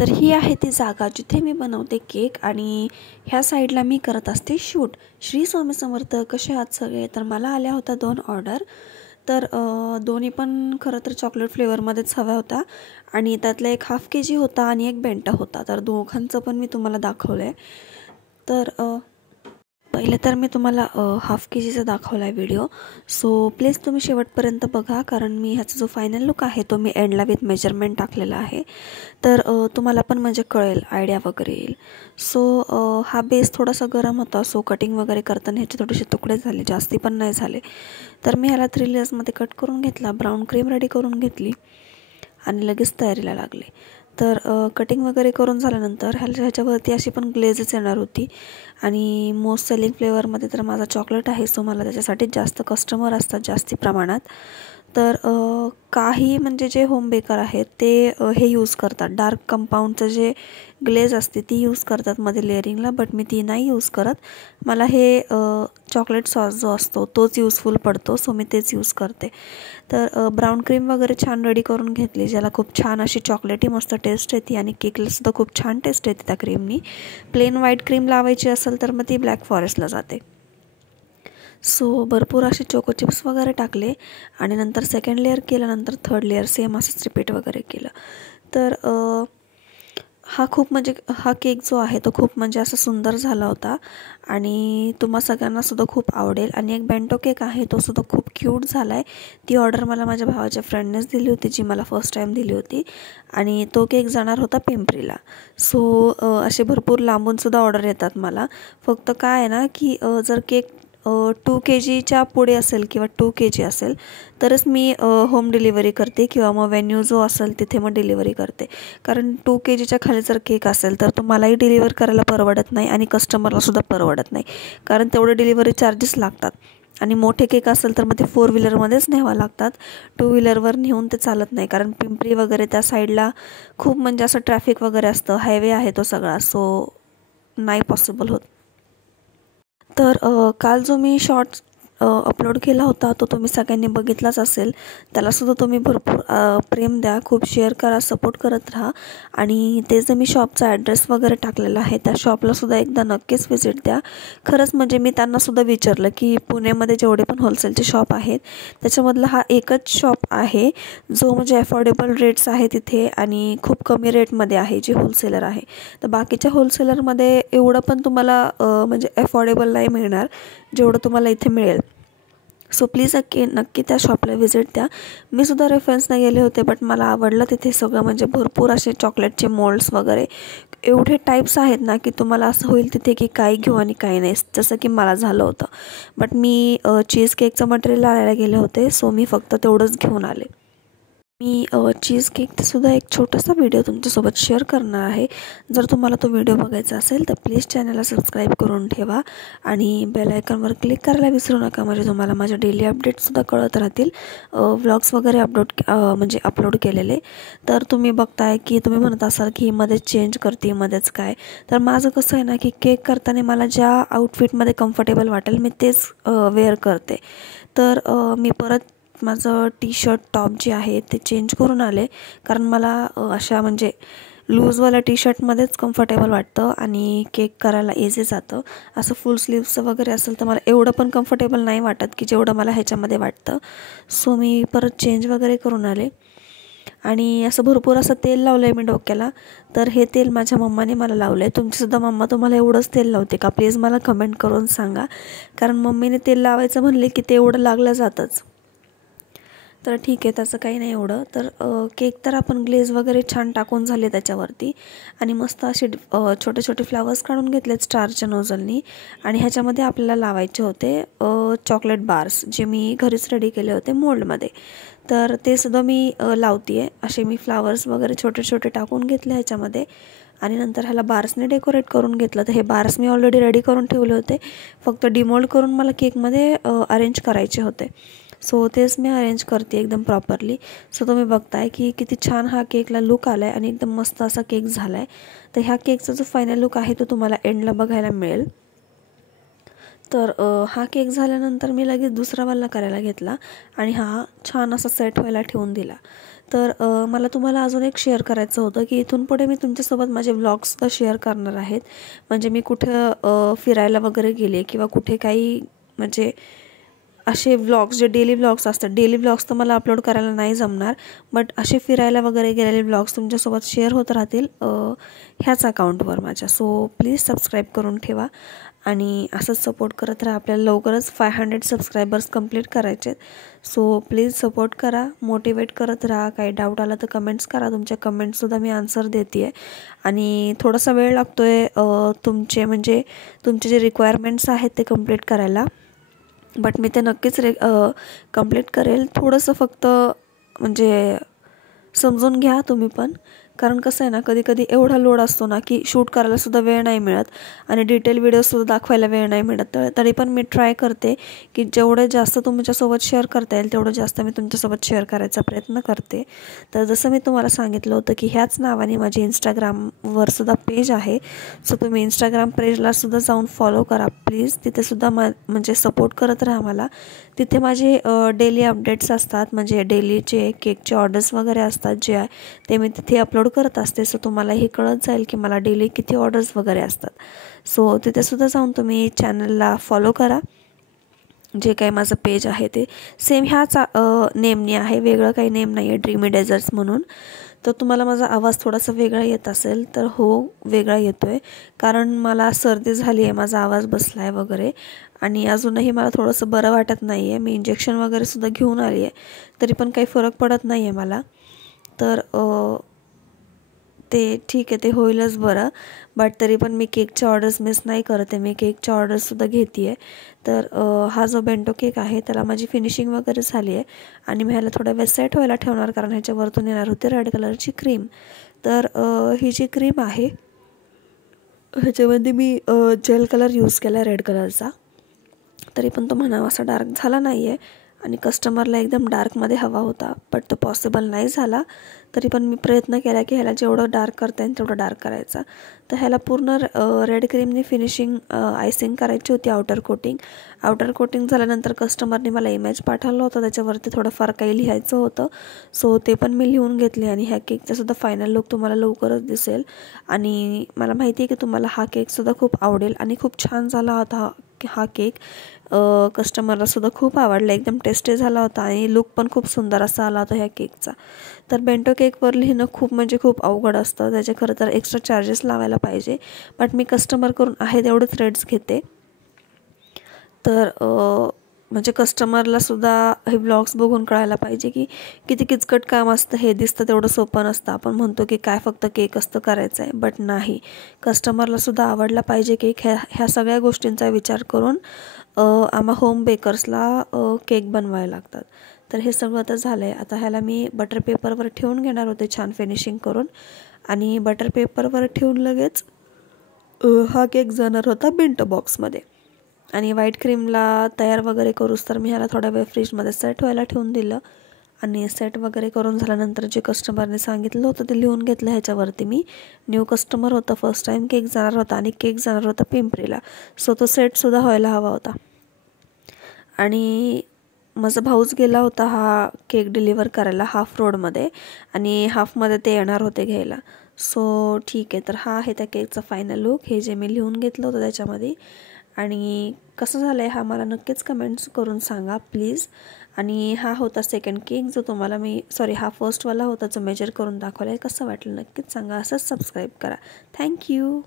तर ही आहे ती जागा जिथे मी बनवते केक आणि ह्या साईडला मी करत असते शूट. श्री स्वामी समर्थ. कसे आहात सगळे? तर मला आल्या होत्या 2 ऑर्डर. तर दोन्ही पण खरं तर चॉकलेट फ्लेवरमध्येच हव्या होता आणि त्यातला एक हाफ KG होता आणि एक बेंटा होता. तर दोघांचं पण मी तुम्हाला दाखवलं आहे. तर पहिले तर मी तुम्हाला हाफ KGचा दाखवला आहे व्हिडिओ. सो प्लीज तुम्ही शेवटपर्यंत बघा, कारण मी ह्याचा जो फायनल लुक आहे तो मी एंडला विथ मेजरमेंट टाकलेला आहे. तर तुम्हाला पण म्हणजे कळेल, आयडिया वगैरे येईल. सो हा बेस थोडासा गरम होता, सो कटिंग वगैरे करताना ह्याचे थोडेसे तुकडे झाले, जास्ती पण नाही झाले. तर मी ह्याला 3 लेयर्समध्ये कट करून घेतला, ब्राऊन क्रीम रेडी करून घेतली आणि लगेच तयारीला लागले. तर कटिंग वगैरे करून झाल्यानंतर ह्याच्यावरती अशी पण ग्लेजच येणार होती आणि मोस्ट सेलिंग फ्लेवरमध्ये तर माझा चॉकलेट आहे. सो मला त्याच्यासाठी जास्त कस्टमर असतात जास्ती प्रमाणात. तर काही म्हणजे जे होम बेकर आहेत ते हे यूज करतात, डार्क कंपाऊंडचं जे ग्लेज असते ती यूज करतात मध्ये लेअरिंगला, बट मी ती नाही यूज करत. मला हे चॉकलेट सॉस जो असतो तोच यूजफुल पडतो, सो मी तेच यूज करते. तर ब्राऊन क्रीम वगैरे छान रेडी करून घेतली, ज्याला खूप छान अशी चॉकलेटी मस्त टेस्ट येते आणि केकलासुद्धा खूप छान टेस्ट येते त्या क्रीमनी. प्लेन व्हाईट क्रीम लावायची असेल तर मग ती ब्लॅक फॉरेस्टला जाते. सो भरपूर असे चोको चिप्स वगैरे टाकले आणि नंतर सेकंड लेअर केलं, नंतर थर्ड लेअर सेम असंच रिपीट वगैरे केलं. तर हा केक जो आहे तो खूप म्हणजे असा सुंदर झाला होता आणि तुम्हा सगळ्यांनासुद्धा खूप आवडेल. आणि एक बेंटो केक आहे, तो सुद्धा खूप क्यूट झाला आहे. ती ऑर्डर मला माझ्या भावाच्या फ्रेंडनेच दिली होती, जी मला फर्स्ट टाईम दिली होती आणि तो केक जाणार होता पिंपरीला. सो असे भरपूर लांबूनसुद्धा ऑर्डर येतात मला. फक्त काय आहे ना की जर केक 2 KGच्या पुढे असेल किंवा 2 KG असेल तरच मी होम डिलिव्हरी करते किंवा मग व्हेन्यू जो असेल तिथे मग डिलिव्हरी करते. कारण 2 KGच्या खाली जर केक असेल तर तो मलाही डिलिव्हर करायला परवडत नाही आणि कस्टमरलासुद्धा परवडत नाही, कारण तेवढे डिलिव्हरी चार्जेस लागतात. आणि मोठे केक असेल तर मग ते 4 व्हीलरमध्येच न्यावं लागतात, 2 व्हीलरवर नेऊन ते चालत नाही, कारण पिंपरी वगैरे त्या साईडला खूप म्हणजे असं ट्रॅफिक वगैरे असतं, हायवे आहे तो सगळा, सो नाही पॉसिबल होत. तर काल जो मी शॉर्ट्स अपलोड केला होता तो तुम्ही सगळ्यांनी बघितलाच असेल. त्यालासुद्धा तुम्ही भरपूर प्रेम द्या, खूप शेअर करा, सपोर्ट करत राहा. आणि ते जे मी शॉपचा ॲड्रेस वगैरे टाकलेला आहे त्या शॉपलासुद्धा एकदा नक्कीच व्हिजिट द्या. खरंच म्हणजे मी त्यांनासुद्धा विचारलं की पुण्यामध्ये जेवढे पण होलसेलचे शॉप आहेत त्याच्यामधला हा एकच शॉप आहे जो म्हणजे अफोर्डेबल रेट्स आहे तिथे आणि खूप कमी रेटमध्ये आहे जे होलसेलर आहे. तर बाकीच्या होलसेलरमध्ये एवढं पण तुम्हाला म्हणजे अफोर्डेबल नाही मिळणार जेवढं तुम्हाला इथे मिळेल. सो प्लीज नक्की त्या शॉपला व्हिजिट द्या. मी सुद्धा रेफरन्सने गेले होते, बट मला आवडलं तिथे सगळं. म्हणजे भरपूर असे चॉकलेटचे मोल्ड्स वगैरे एवढे टाईप्स आहेत ना की तुम्हाला असं होईल तिथे की काय घेऊ आणि काय नाही, जसं की मला झालं होतं. बट मी चीज केकचं मटेरियल आणायला गेले होते, सो मी फक्त तेवढंच घेऊन आले. मी चीज केकचासुद्धा एक छोटासा व्हिडिओ तुमच्यासोबत शेअर करणार आहे. जर तुम्हाला तो व्हिडिओ बघायचा असेल तर प्लीज चॅनलला सबस्क्राईब करून ठेवा आणि बेल आयकॉनवर क्लिक करायला विसरू नका, म्हणजे तुम्हाला माझ्या डेली अपडेट्ससुद्धा कळत राहतील. व्लॉग्स वगैरे अपलोड केलेले. तर तुम्ही बघताय की तुम्ही म्हणत असाल की मध्येच चेंज करते, मध्येच काय. तर माझं कसं आहे ना की केक करताना मला ज्या आउटफिटमध्ये कम्फर्टेबल वाटेल मी तेच वेअर करते. तर मी परत माझं टी शर्ट टॉप जे आहे ते चेंज करून आले, कारण मला अशा म्हणजे लूजवाल्या टी शर्टमध्येच कम्फर्टेबल वाटतं आणि केक करायला इझी जातं. असं फुल स्लीव्सचं वगैरे असेल तर मला एवढं पण कम्फर्टेबल नाही वाटत की जेवढं मला ह्याच्यामध्ये वाटतं. सो मी परत चेंज वगैरे करून आले आणि असं भरपूर असं तेल लावलं आहे मी डोक्याला. तर हे तेल माझ्या मम्माने मला लावलं आहे. तुमचीसुद्धा मम्मा तुम्हाला एवढंच तेल लावते का, प्लीज मला कमेंट करून सांगा, कारण मम्मीने तेल लावायचं म्हणले की ते एवढं लागलं जातंच. तर ठीक आहे, त्याचं काही नाही एवढं. तर केक तर आपण ग्लेज वगैरे छान टाकून झाले त्याच्यावरती आणि मस्त असे छोटे छोटे फ्लावर्स काढून घेतलेत स्टारच्या नोझलनी आणि ह्याच्यामध्ये आपल्याला लावायचे होते चॉकलेट बार्स, जे मी घरीच रेडी केले होते मोल्डमध्ये. तर ते सुद्धा मी लावते आहे. असे मी फ्लावर्स वगैरे छोटे छोटे टाकून घेतले ह्याच्यामध्ये आणि नंतर ह्याला बार्सने डेकोरेट करून घेतलं. तर हे बार्स मी ऑलरेडी रेडी करून ठेवले होते, फक्त डिमोल्ड करून मला केकमध्ये अरेंज करायचे होते. सो तेच मी अरेंज करते एकदम प्रॉपरली. सो तुम्ही बघताय की किती छान हा केकला लुक आला आहे आणि एकदम मस्त असा केक झाला आहे. तर ह्या केकचा जो फायनल लुक आहे तो तुम्हाला एंडला बघायला मिळेल. तर हा केक झाल्यानंतर मी लगेच दुसरा वाला करायला घेतला आणि हा छान असा सेट व्हायला ठेवून दिला. तर मला तुम्हाला अजून एक शेअर करायचं होतं की इथून पुढे मी तुमच्यासोबत माझे व्लॉग्ससुद्धा शेअर करणार आहेत. म्हणजे मी कुठं फिरायला वगैरे गेले किंवा कुठे काही म्हणजे असे व्लॉग्स जे डेली व्लॉग्स असतात, डेली व्लॉग्स तर मला अपलोड करायला नाही जमणार, बट असे फिरायला वगैरे गेलेले व्लॉग्स तुमच्यासोबत शेअर होत राहतील ह्याच अकाउंटवर माझ्या. सो प्लीज सबस्क्राईब करून ठेवा आणि असंच सपोर्ट करत राहा. आपल्याला लवकरच 500 सबस्क्रायबर्स कंप्लीट करायचे. सो प्लीज सपोर्ट करा, मोटिवेट करत राहा. काही डाऊट आला तर कमेंट्स करा. तुमच्या कमेंट्ससुद्धा मी आन्सर देते आहे आणि थोडासा वेळ लागतो आहे तुमचे जे रिक्वायरमेंट्स आहेत ते कंप्लीट करायला, बट मी ते नक्कीच कंप्लीट करेल. थोडंसं फक्त म्हणजे समजून घ्या तुम्ही पण, कारण कसं आहे ना, कधी कधी एवढा लोड असतो ना की शूट करायलासुद्धा वेळ नाही मिळत आणि डिटेल व्हिडिओसुद्धा दाखवायला वेळ नाही मिळत. तरी पण मी ट्राय करते की जेवढे जास्त तुमच्यासोबत शेअर करता येईल तेवढं जास्त मी तुमच्यासोबत शेअर करायचा प्रयत्न करते. तर जसं मी तुम्हाला सांगितलं होतं की ह्याच नावाने माझी इंस्टाग्रामवरसुद्धा पेज आहे. सो तुम्ही इंस्टाग्राम पेजलासुद्धा जाऊन फॉलो करा प्लीज. तिथेसुद्धा म्हणजे सपोर्ट करत राहा मला. तिथे माझे डेली अपडेट्स असतात, म्हणजे डेलीचे केकचे ऑर्डर्स वगैरे असतात जे आहे ते मी तिथे अपलोड करत असते. सो तुम्हाला हे कळत जाईल की मला डेली किती ऑर्डर्स वगैरे असतात. सो तिथेसुद्धा जाऊन तुम्ही चॅनलला फॉलो करा. जे काही माझं पेज आहे ते सेम ह्याच नेमने आहे, वेगळं काही नेम नाही आहे, ड्रीमी डेझर्ट्स म्हणून. तर तुम्हाला माझा आवाज थोडासा वेगळा येत असेल तर हो, वेगळा येतो आहे कारण मला सर्दी झाली आहे, माझा आवाज बसला आहे वगैरे आणि अजूनही मला थोडंसं बरं वाटत नाही आहे. मी इंजेक्शन वगैरेसुद्धा घेऊन आली आहे, तरी पण काही फरक पडत नाही आहे मला. तर ते ठीक आहे, ते होईलच बरं. बट तरी पण मी केकच्या ऑर्डर्स मिस नाही करते, मी केकच्या ऑर्डर्ससुद्धा घेते आहे. तर हा जो बेंटो केक आहे त्याला माझी फिनिशिंग वगैरे झाली आहे आणि मी ह्याला थोडा वेळ सेट व्हायला ठेवणार, कारण ह्याच्यावरतून येणार होते रेड कलरची क्रीम. तर ही जी क्रीम आहे ह्याच्यामध्ये मी जेल कलर यूज केला रेड कलरचा, तरी पण तो म्हणावा असा डार्क झाला नाही आहे आणि कस्टमरला एकदम डार्कमध्ये हवा होता, बट तो पॉसिबल नाही झाला. तरी पण मी प्रयत्न केला की ह्याला जेवढं डार्क करता येईल तेवढं डार्क करायचा. तर ह्याला पूर्ण रेड क्रीमने फिनिशिंग आयसिंग करायची होती, आउटर कोटिंग झाल्यानंतर कस्टमरने मला इमेज पाठवला होता, त्याच्यावरती थोडंफार काही लिहायचं होतं. सो ते पण मी लिहून घेतले आणि ह्या केकचासुद्धा फायनल लुक तुम्हाला लवकरच दिसेल. आणि मला माहिती आहे की तुम्हाला हा केकसुद्धा खूप आवडेल आणि खूप छान झाला होता हा केक. कस्टमरलासुद्धा खूप आवडला, एकदम टेस्टी झाला होता आणि लुक पण खूप सुंदर असा आला होता ह्या केकचा. तर बेंटो केकवर लिहिणं खूप अवघड असतं, त्याचे खरं तर एक्स्ट्रा चार्जेस लावायला पाहिजे, बट मी कस्टमर करून आहे तेवढेच रेट्स घेते. तर म्हणजे कस्टमरलासुद्धा हे ब्लॉग्स बघून कळायला पाहिजे की किती किचकट काम असतं. हे दिसतं तेवढं सोपं नसतं. आपण म्हणतो की काय फक्त केक असतं करायचं आहे, बट नाही, कस्टमरलासुद्धा आवडला पाहिजे केक. ह्या सगळ्या गोष्टींचा विचार करून आम्हा होम बेकर्सला केक बनवायला लागतात. तर हे सगळं आता झालं आहे. आता ह्याला मी बटर पेपरवर ठेवून घेणार होते छान फिनिशिंग करून आणि बटर पेपरवर ठेवून लगेच हा केक जाणार होता बेंटो बॉक्समध्ये. आणि व्हाईट क्रीमला तयार वगैरे करूस तर मी ह्याला थोडा वेळ फ्रीजमध्ये सेट व्हायला ठेवून दिलं आणि सेट वगैरे करून झाल्यानंतर जे कस्टमरने सांगितलं होतं ते लिहून घेतलं ह्याच्यावरती. मी न्यू कस्टमर होतं, फर्स्ट टाईम केक जाणार होता आणि केक जाणार होता पिंपरीला. सो तो सेटसुद्धा व्हायला हवा होता आणि माझा भाऊच गेला होता हा केक डिलिव्हर करायला हाफ रोडमध्ये आणि हाफमध्ये ते येणार होते घ्यायला. सो ठीक आहे, तर हा आहे त्या केकचा फायनल लुक, हे जे मी लिहून घेतलं होतं त्याच्यामध्ये. आणि कसं झालं आहे हा मला नक्कीच कमेंट्स करून सांगा प्लीज. आणि हा होता सेकंड केक जो तुम्हाला हा फर्स्टवाला होता जो मेजर करून दाखवला आहे. कसं वाटलं नक्कीच सांगा. असंच सबस्क्राईब करा. थँक्यू.